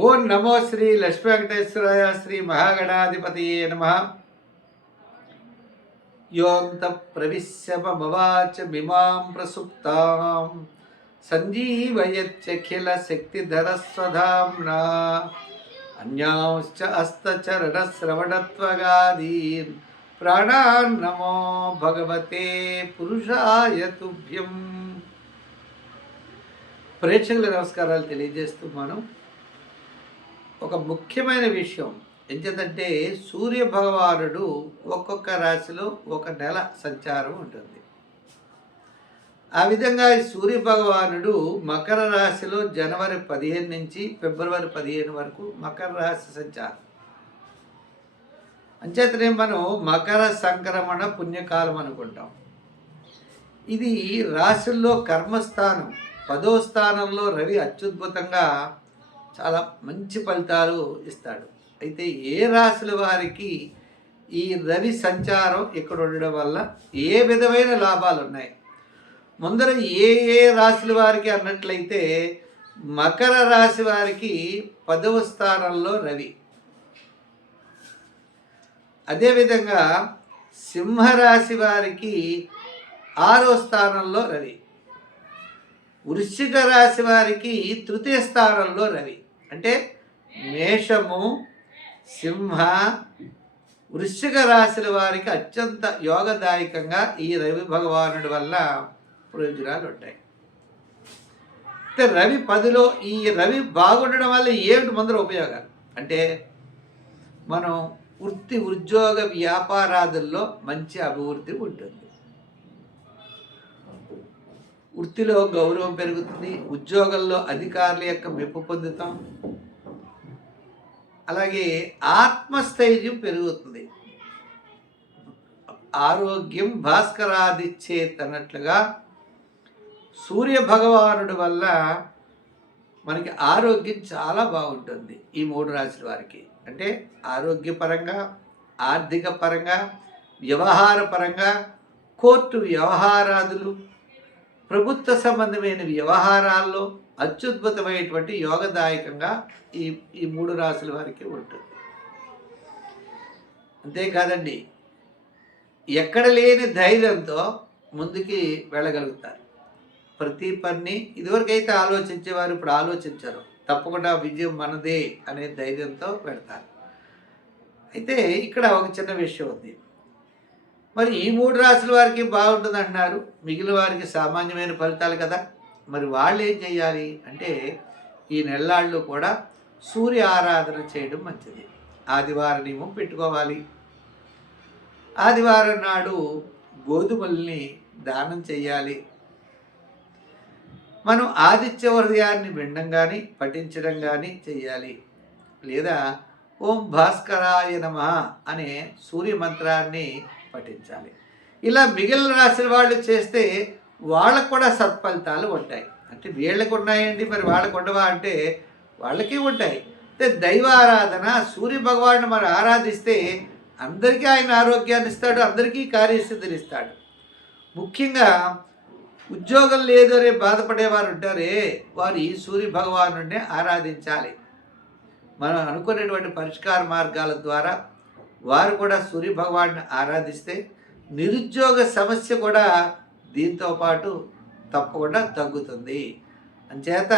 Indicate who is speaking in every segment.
Speaker 1: ఓం నమో శ్రీ లక్ష్మీ వెంకటేశ్వరాయ శ్రీ మహాగణాధిపతి నమ. యోంత ప్రవిశ్యమవాచ మిమాం ప్రసుప్తాం. సంజీవయచ్చఖిల శక్తిధరస్వధామ్నా అన్యాంశ్చ అస్తచరణశ్రవణత్వగాదీన్ ప్రాణాన్ నమో భగవతే పురుషాయ తుభ్యం. ప్రేక్షకుల నమస్కారాలు తెలియజేస్తూ మనం ఒక ముఖ్యమైన విషయం. ఎంచేతంటే సూర్య భగవానుడు ఒక్కొక్క రాశిలో ఒక నెల సంచారం ఉంటుంది. ఆ విధంగా ఈ సూర్య భగవానుడు మకర రాశిలో జనవరి పదిహేను నుంచి ఫిబ్రవరి పదిహేను వరకు మకర రాశి సంచారం. అంచేతనే మనం మకర సంక్రమణ పుణ్యకాలం అనుకుంటాం. ఇది రాశుల్లో కర్మస్థానం పదో స్థానంలో రవి అత్యద్భుతంగా చాలా మంచి ఫలితాలు ఇస్తాడు. అయితే ఏ రాశుల వారికి ఈ రవి సంచారం ఇక్కడ ఉండడం వల్ల ఏ విధమైన లాభాలు ఉన్నాయి? ముందర ఏ ఏ రాశుల వారికి అన్నట్లయితే మకర రాశి వారికి పదవ స్థానంలో రవి. అదేవిధంగా సింహరాశి వారికి ఆరో స్థానంలో రవి. వృశ్చిక రాశి వారికి తృతీయ స్థానంలో రవి. అంటే మేషము సింహ వృశ్చిక రాశుల వారికి అత్యంత యోగదాయకంగా ఈ రవి భగవానుడి వల్ల ప్రయోజనాలు ఉంటాయి. అంటే రవి పదిలో ఈ రవి బాగుండడం వల్ల ఏమిటి ముందర ఉపయోగాలు? అంటే మనం వృత్తి ఉద్యోగ వ్యాపారాదుల్లో మంచి అభివృద్ధి ఉంటుంది. వృత్తిలో గౌరవం పెరుగుతుంది ఉద్యోగంలో అధికారుల యొక్క మెప్పు పొందుతాం అలాగే ఆత్మస్థైర్యం పెరుగుతుంది. ఆరోగ్యం భాస్కరాదిచ్చేత్ అన్నట్లుగా సూర్య భగవానుడి వల్ల మనకి ఆరోగ్యం చాలా బాగుంటుంది ఈ మూడు రాశుల వారికి. అంటే ఆరోగ్యపరంగా ఆర్థిక పరంగా వ్యవహార పరంగా కోర్టు వ్యవహారాదులు ప్రభుత్వ సంబంధమైన వ్యవహారాల్లో అత్యద్భుతమైనటువంటి యోగదాయకంగా ఈ ఈ మూడు రాశుల వారికి ఉంటుంది. అంతేకాదండి ఎక్కడ లేని ధైర్యంతో ముందుకి వెళ్ళగలుగుతారు. ప్రతి పని ఇదివరకైతే ఆలోచించేవారు ఇప్పుడు ఆలోచించరు. తప్పకుండా విజయం మనదే అనే ధైర్యంతో పెడతారు అయితే ఇక్కడ ఒక చిన్న విషయం ఉంది. మరి ఈ మూడు రాశుల వారికి బాగుంటుంది అంటున్నారు. మిగిలిన వారికి సామాన్యమైన ఫలితాలు కదా. మరి వాళ్ళు ఏం చేయాలి అంటే ఈ నెల్లాళ్ళు కూడా సూర్య ఆరాధన చేయడం మంచిది. ఆదివారం నియమం పెట్టుకోవాలి. ఆదివారం నాడు గోధుమల్ని దానం చేయాలి మనం ఆదిత్య హృదయాన్ని వినడం కానీ పఠించడం కానీ చేయాలి లేదా ఓం భాస్కరాయ నమ అనే సూర్య మంత్రాన్ని పఠించాలి. ఇలా మిగిలిన రాసిన వాళ్ళు చేస్తే వాళ్ళకు కూడా సత్ఫలితాలు ఉంటాయి. అంటే వీళ్ళకు ఉన్నాయండి మరి వాళ్ళకు ఉండవా అంటే వాళ్ళకి ఉంటాయి. అంటే దైవ ఆరాధన సూర్య భగవాను మరి ఆరాధిస్తే అందరికీ ఆయన ఆరోగ్యాన్ని ఇస్తాడు అందరికీ కార్యసిద్ధిని ఇస్తాడు. ముఖ్యంగా ఉద్యోగం లేదు అనే బాధపడేవారు ఉంటారే వారు ఈ సూర్య భగవాను ఆరాధించాలి. మనం అనుకునేటువంటి పరిష్కార మార్గాల ద్వారా వారు కూడా సూర్య భగవాన్ని ఆరాధిస్తే నిరుద్యోగ సమస్య కూడా దీంతో పాటు తప్పకుండా తగ్గుతుంది. అంచేత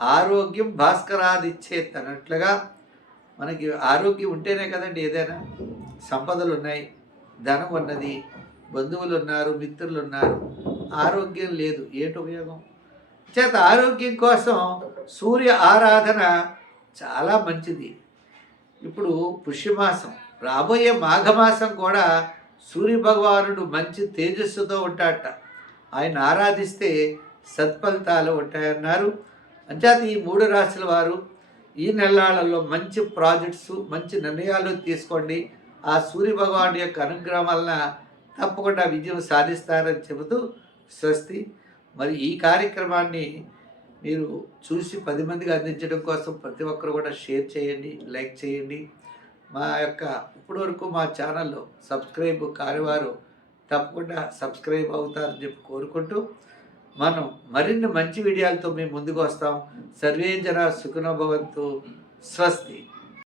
Speaker 1: ఆరోగ్యం భాస్కరాదిచ్చేత్ అన్నట్లుగా మనకి ఆరోగ్యం ఉంటేనే కదండి ఏదైనా సంపదలు ఉన్నాయి ధనం ఉన్నది బంధువులు ఉన్నారు మిత్రులు ఉన్నారు ఆరోగ్యం లేదు ఏంటి ఉపయోగం? చేత ఆరోగ్యం కోసం సూర్య ఆరాధన చాలా మంచిది. ఇప్పుడు పుష్యమాసం రాబోయే మాఘమాసం కూడా సూర్య భగవానుడు మంచి తేజస్సుతో ఉంటాడట. ఆయన ఆరాధిస్తే సత్ఫలితాలు ఉంటాయన్నారు. అంచేత ఈ మూడు రాశుల వారు ఈ నెలలలో మంచి ప్రాజెక్ట్స్ మంచి నిర్ణయాలు తీసుకోండి. ఆ సూర్యభగవానుడి యొక్క అనుగ్రహం వలన తప్పకుండా విజయం సాధిస్తారని చెబుతూ స్వస్తి. మరి ఈ కార్యక్రమాన్ని మీరు చూసి పది మందికి అందించడం కోసం ప్రతి ఒక్కరు కూడా షేర్ చేయండి లైక్ చేయండి. మా యొక్క ఇప్పటి వరకు మా ఛానల్లో సబ్స్క్రైబ్ కానివారు తప్పకుండా సబ్స్క్రైబ్ అవుతారని చెప్పి కోరుకుంటూ మనం మరిన్ని మంచి వీడియోలతో మేము ముందుకు వస్తాం. సర్వే జన సుఖనోభవంతు స్వస్తి.